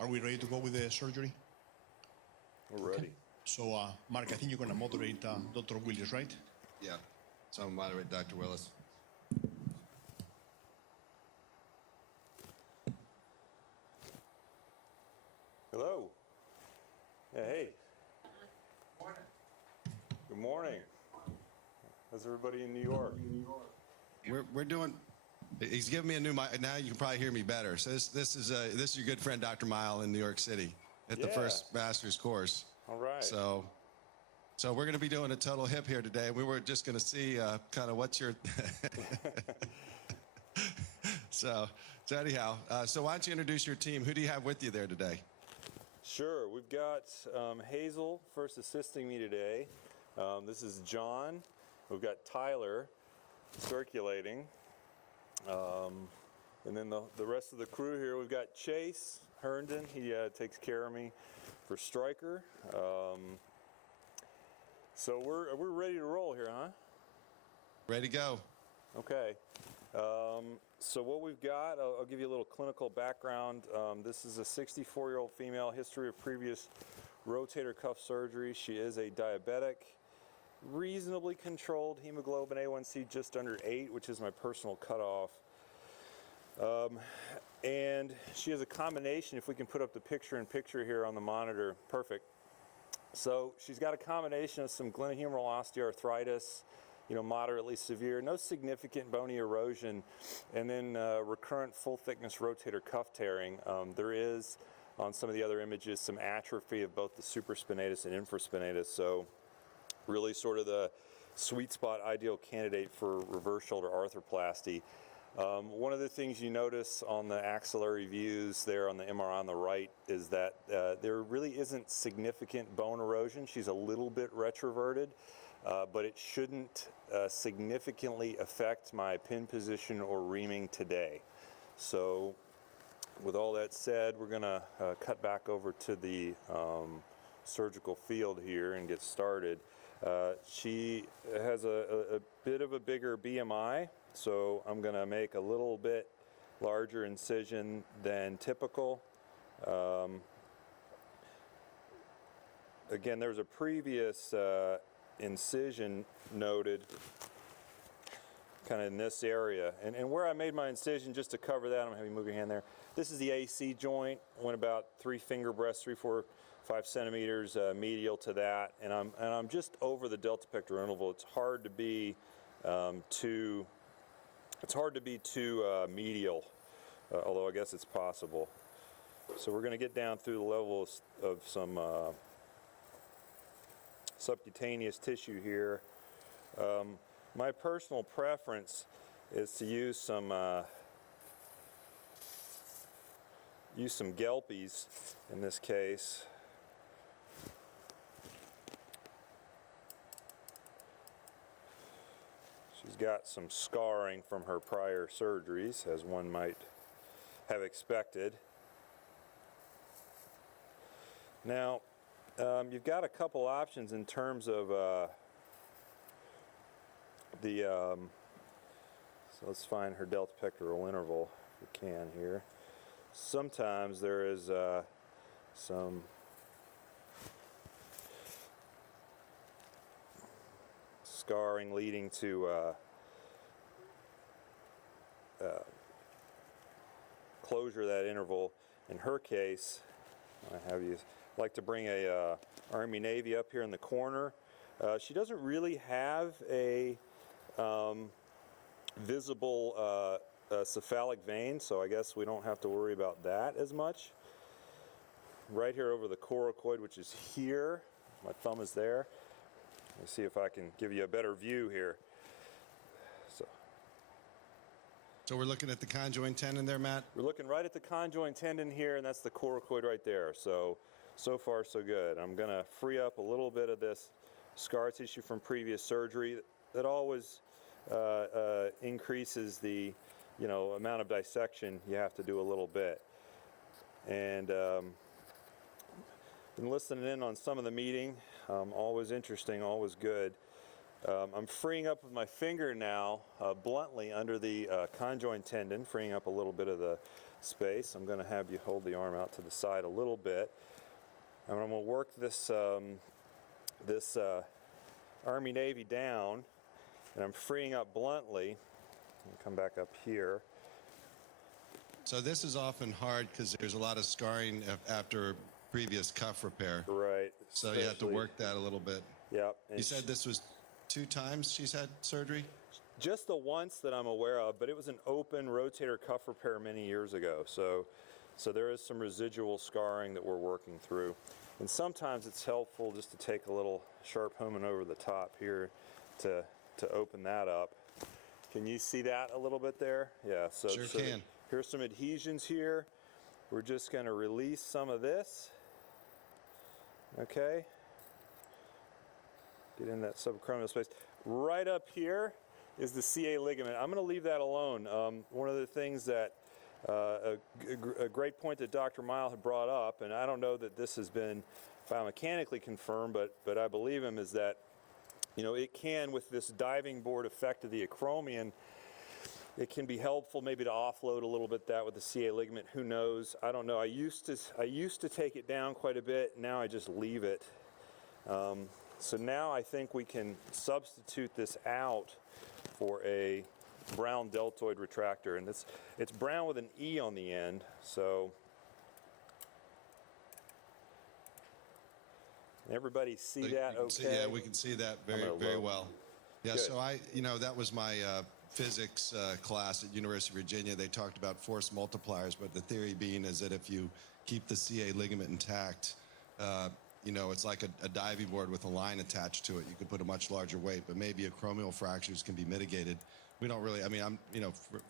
Are we ready to go with the surgery? We're ready. So, Mark, I think you're going to moderate Dr. Willis, right? Yeah. So I'm moderate Dr. Willis. Hello. Yeah, hey. Morning. Good morning. How's everybody in New York? We're doing. He's giving me a new mic. Now you can probably hear me better. So this is your good friend Dr. Mile in New York City at the first master's course. All right. So we're going to be doing a total hip here today. We were just going to see kind of what's your. So anyhow, so why don't you introduce your team? Who do you have with you there today? Sure. We've got Hazel first assisting me today. This is John. We've got Tyler circulating. And then the rest of the crew here, we've got Chase Herndon. He takes care of me for Stryker. So we're ready to roll here, huh? Ready to go. Okay. So what we've got, I'll give you a little clinical background. This is a 64-year-old female, history of previous rotator cuff surgery. She is a diabetic, reasonably controlled hemoglobin A1C just under 8, which is my personal cutoff. And she has a combination, if we can put up the picture-in-picture here on the monitor, perfect. So she's got a combination of some glenohumeral osteoarthritis, moderately severe, no significant bony erosion, and then recurrent full-thickness rotator cuff tearing. There is, on some of the other images, some atrophy of both the supraspinatus and infraspinatus, so really sort of the sweet spot ideal candidate for reverse shoulder arthroplasty. One of the things you notice on the axillary views there on the MRI on the right is that there really isn't significant bone erosion. She's a little bit retroverted, but it shouldn't significantly affect my pin position or reaming today. So with all that said, we're going to cut back over to the surgical field here and get started. She has a bit of a bigger BMI, so I'm going to make a little bit larger incision than typical. Again, there's a previous incision noted kind of in this area, and where I made my incision, just to cover that, I'm going to have you move your hand there. This is the AC joint. Went about 3 finger breadths, 3, 4, 5 centimeters medial to that, and I'm just over the delta pectoral interval. It's hard to be too medial, although I guess it's possible. So we're going to get down through the levels of some subcutaneous tissue here. My personal preference is to use some Gelpies in this case. She's got some scarring from her prior surgeries, as one might have expected. Now, you've got a couple options in terms of so let's find her delta pectoral interval if we can here. Sometimes there is some scarring leading to closure of that interval. In her case, I have you like to bring a Army Navy up here in the corner. She doesn't really have a visible cephalic vein, so I guess we don't have to worry about that as much. Right here over the coracoid, which is here, my thumb is there. Let's see if I can give you a better view here. So we're looking at the conjoint tendon there, Matt? We're looking right at the conjoint tendon here, and that's the coracoid right there. So far so good. I'm going to free up a little bit of this scar tissue from previous surgery. That always increases the amount of dissection you have to do a little bit. And been listening in on some of the meeting. Always interesting, always good. I'm freeing up with my finger now, bluntly, under the conjoint tendon, freeing up a little bit of the space. I'm going to have you hold the arm out to the side a little bit. And I'm going to work this, Army-Navy down, and I'm freeing up bluntly. Come back up here. So this is often hard because there's a lot of scarring after previous cuff repair. Right. So you have to work that a little bit. Yep. You said this was 2 times she's had surgery? Just the once that I'm aware of, but it was an open rotator cuff repair many years ago. So there is some residual scarring that we're working through. And sometimes it's helpful just to take a little sharp homing over the top here to open that up. Can you see that a little bit there? Yeah. So can. Here's some adhesions here. We're just going to release some of this. Okay. Get in that subacromial space. Right up here is the CA ligament. I'm going to leave that alone. One of the things that a great point that Dr. Mile had brought up, and I don't know that this has been biomechanically confirmed, but I believe him, is that, you know, it can, with this diving board effect of the acromion, it can be helpful maybe to offload a little bit that with the CA ligament. Who knows? I don't know. I used to take it down quite a bit. Now I just leave it. So now I think we can substitute this out for a brown deltoid retractor, and it's brown with an E on the end. So everybody see that okay? Yeah, we can see that very well. Yeah. Good. So that was my physics class at University of Virginia. They talked about force multipliers, but the theory being is that if you keep the CA ligament intact, it's like a diving board with a line attached to it. You could put a much larger weight, but maybe acromial fractures can be mitigated. We don't really,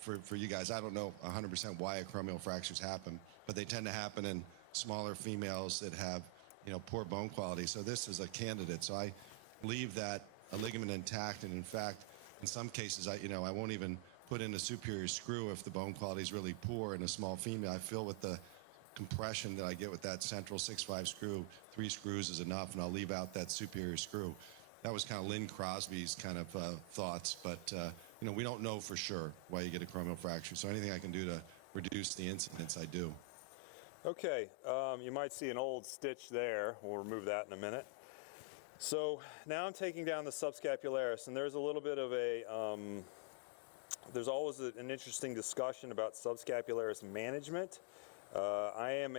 for you guys, I don't know 100% why acromial fractures happen, but they tend to happen in smaller females that have, poor bone quality. So this is a candidate. So I leave that ligament intact, and in fact, in some cases, I won't even put in a superior screw if the bone quality is really poor in a small female. I feel with the compression that I get with that central 6.5 screw, 3 screws is enough, and I'll leave out that superior screw. That was kind of Lynn Crosby's kind of thoughts, but we don't know for sure why you get acromial fracture. So anything I can do to reduce the incidence, I do. Okay, you might see an old stitch there. We'll remove that in a minute. So now I'm taking down the subscapularis, and there's a little bit of there's always an interesting discussion about subscapularis management. I am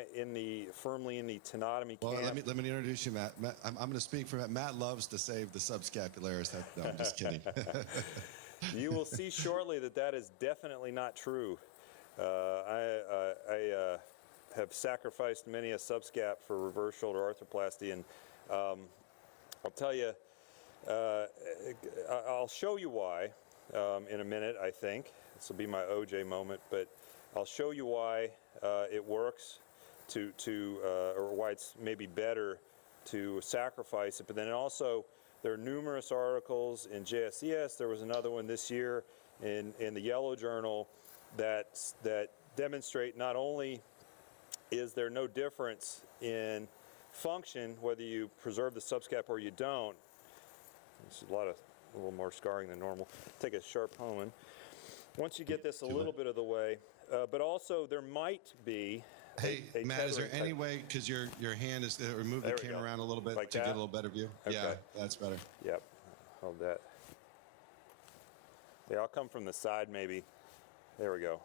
firmly in the tenotomy camp. Well, let me introduce you, Matt. I'm going to speak for Matt. Matt loves to save the subscapularis. No, I'm just kidding. You will see shortly that is definitely not true. I have sacrificed many a subscap for reverse shoulder arthroplasty, and I'll tell you, I'll show you why in a minute, I think. This will be my OJ moment, but I'll show you why it works or why it's maybe better to sacrifice it. But then also, there are numerous articles in JSES. There was another one this year in the Yellow Journal that demonstrate not only is there no difference in function whether you preserve the subscap or you don't. There's a little more scarring than normal. Take a sharp homing. Once you get this a little bit of the way, but also there might be. Hey, Matt, is there any way, because your hand is, remove the camera around a little bit to get a little better view? Okay. Yeah, that's better. Yep, hold that. Yeah, I'll come from the side maybe. There we go.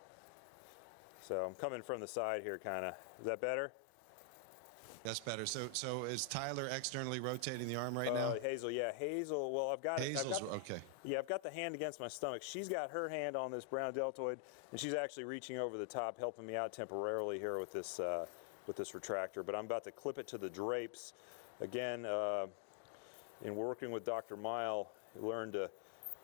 So I'm coming from the side here, kind of. Is that better? That's better. So is Tyler externally rotating the arm right now? Hazel, yeah. Hazel, well, I've got okay. Yeah, I've got the hand against my stomach. She's got her hand on this brown deltoid, and she's actually reaching over the top, helping me out temporarily here with this retractor. But I'm about to clip it to the drapes. Again, in working with Dr. Mile, I learned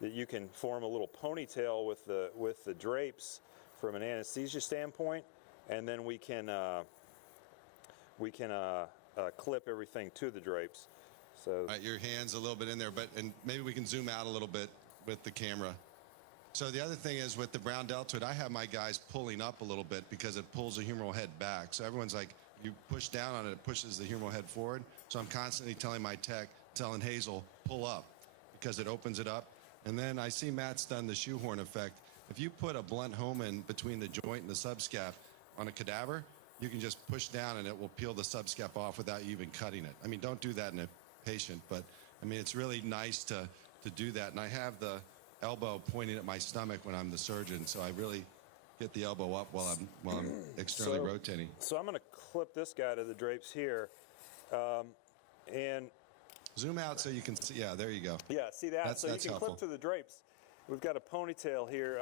that you can form a little ponytail with the drapes from an anesthesia standpoint, and then we can clip everything to the drapes. So all right, your hand's a little bit in there, and maybe we can zoom out a little bit with the camera. So the other thing is with the brown deltoid, I have my guys pulling up a little bit because it pulls the humeral head back. So everyone's like, you push down on it, it pushes the humeral head forward. So I'm constantly telling my tech, telling Hazel, pull up, because it opens it up. And then I see Matt's done the shoehorn effect. If you put a blunt home in between the joint and the subscap on a cadaver, you can just push down and it will peel the subscap off without you even cutting it. I mean, don't do that in a patient, but I mean, it's really nice to do that. And I have the elbow pointing at my stomach when I'm the surgeon, so I really get the elbow up while I'm externally rotating. So I'm going to clip this guy to the drapes here, and zoom out so you can see. Yeah, there you go. yeah, see that? That's you can helpful. clip to the drapes. We've got a ponytail here.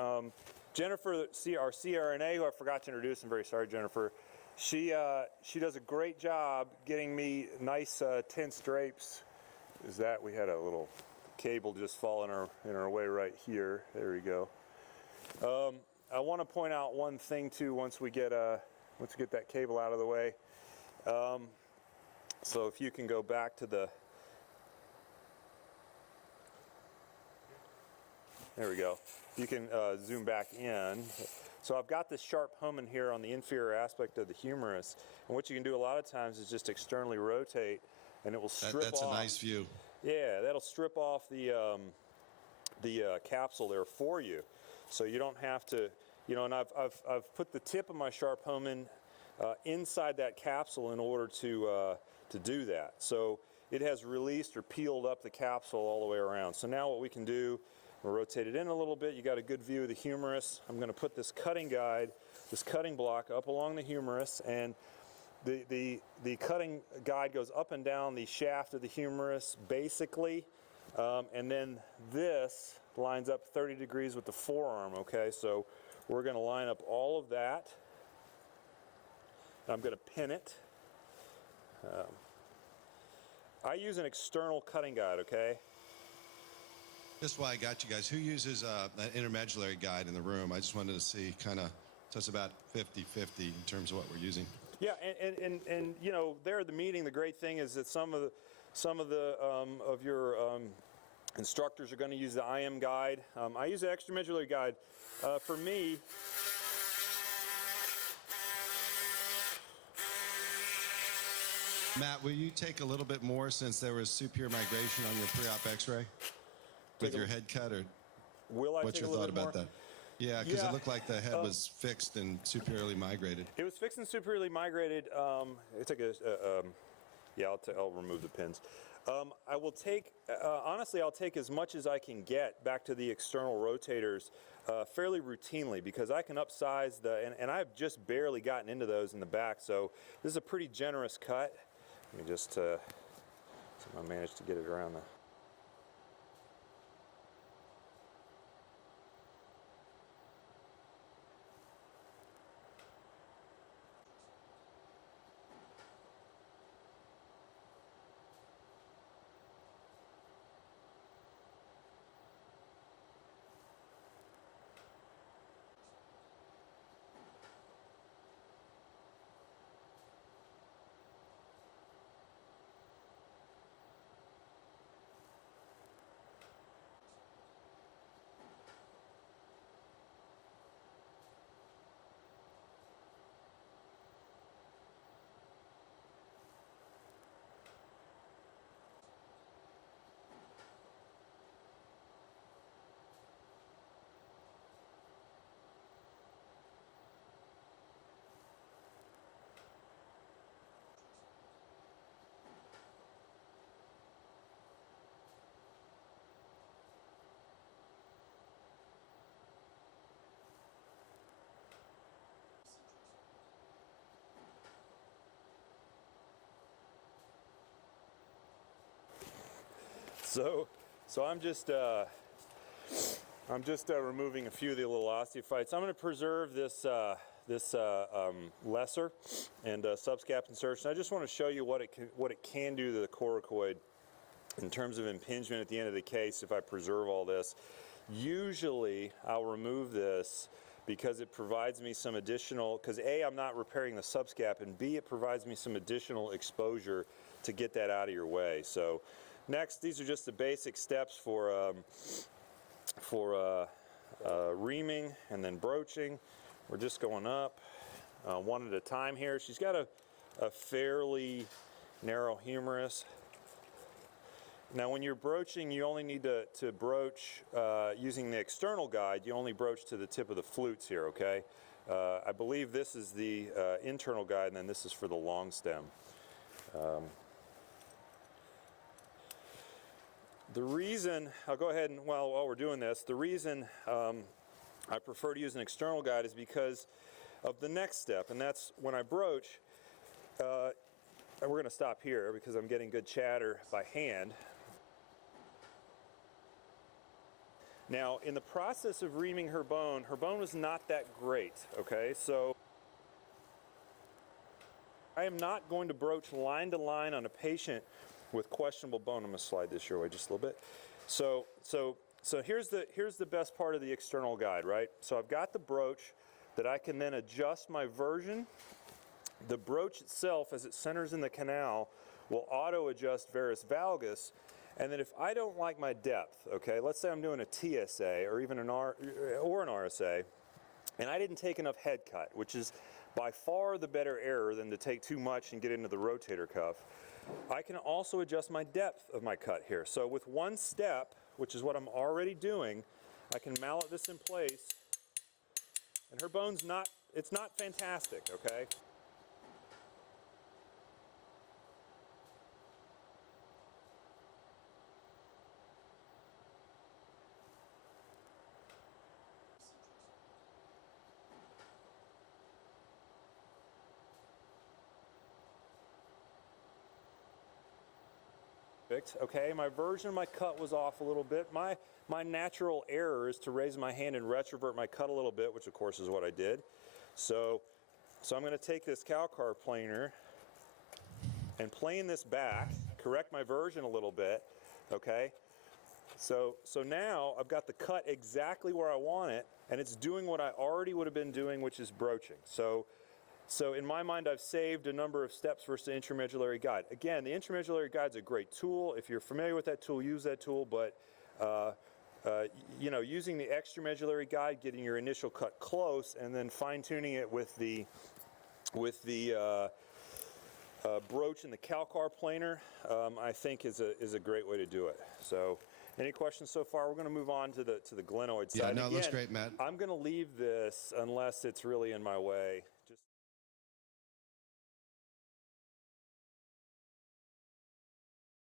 Jennifer, our CRNA, who I forgot to introduce, I'm very sorry, Jennifer. She does a great job getting me nice tense drapes. Is that we had a little cable just fall in our way right here. There we go. I want to point out one thing too. Once we get that cable out of the way. So if you can go back to the. There we go. You can zoom back in. So I've got this sharp homing here on the inferior aspect of the humerus, and what you can do a lot of times is just externally rotate, and it will strip That's off. a nice view. Yeah, that'll strip off the capsule there for you, so you don't have to, you know. And I've put the tip of my sharp homing inside that capsule in order to do that. So it has released or peeled up the capsule all the way around. So now what we can do, we'll rotate it in a little bit. You got a good view of the humerus. I'm going to put this cutting guide, this cutting block up along the humerus, and the cutting guide goes up and down the shaft of the humerus basically, and then this lines up 30 degrees with the forearm. Okay, so we're going to line up all of that. I'm going to pin it. I use an external cutting guide, okay? Just why I got you guys. Who uses an intermedullary guide in the room? I just wanted to see kind of, so it's about 50-50 in terms of what we're using. Yeah, and you know, there at the meeting, the great thing is that some of your instructors are going to use the IM guide. I use the extramedullary guide. For me, Matt, will you take a little bit more since there was superior migration on your pre-op X-ray with your head cut, or what's your thought about that? Yeah, because it looked like the head was fixed and superiorly migrated. It was fixed and superiorly migrated. It's like yeah, I'll remove the pins. I will take, honestly, I'll take as much as I can get back to the external rotators fairly routinely, because I can upsize and I've just barely gotten into those in the back, so this is a pretty generous cut. Let me just see if I managed to get it around the. So I'm just removing a few of the little osteophytes. I'm going to preserve this lesser and subscap insertion. I just want to show you what it can do to the coracoid in terms of impingement at the end of the case if I preserve all this. Usually I'll remove this because it provides me some additional, because A, I'm not repairing the subscap, and B, it provides me some additional exposure to get that out of your way. So next, these are just the basic steps for reaming and then broaching. We're just going up one at a time here. She's got a fairly narrow humerus, Now when you're broaching, you only need to broach using the external guide. You only broach to the tip of the flutes here, okay? I believe this is the internal guide, and then this is for the long stem. The reason, I'll go ahead and, while we're doing this, the reason I prefer to use an external guide is because of the next step, and that's when I broach, we're going to stop here because I'm getting good chatter by hand. Now, in the process of reaming her bone was not that great, okay? So I am not going to broach line to line on a patient with questionable bone. I'm going to slide this your way just a little bit. So here's the best part of the external guide, right? So I've got the broach that I can then adjust my version. The broach itself, as it centers in the canal, will auto adjust varus valgus. And then if I don't like my depth, okay, let's say I'm doing a TSA or even an RSA, and I didn't take enough head cut, which is by far the better error than to take too much and get into the rotator cuff, I can also adjust my depth of my cut here. So with one step, which is what I'm already doing, I can mallet this in place, and her bone's it's not fantastic, okay? Okay, my version of my cut was off a little bit. My natural error is to raise my hand and retrovert my cut a little bit, which of course is what I did. So I'm going to take this Calcar planer and plane this back, correct my version a little bit, okay? So now I've got the cut exactly where I want it, and it's doing what I already would have been doing, which is broaching. So in my mind, I've saved a number of steps versus the intramedullary guide. Again, the intramedullary guide is a great tool. If you're familiar with that tool, use that tool. But you know, using the extramedullary guide, getting your initial cut close, and then fine-tuning it with the broach and the Calcar planer, I think is a great way to do it. So, any questions so far? We're going to move on to the glenoid side. Yeah, no, it looks Again, great, Matt. I'm going to leave this unless it's really in my way.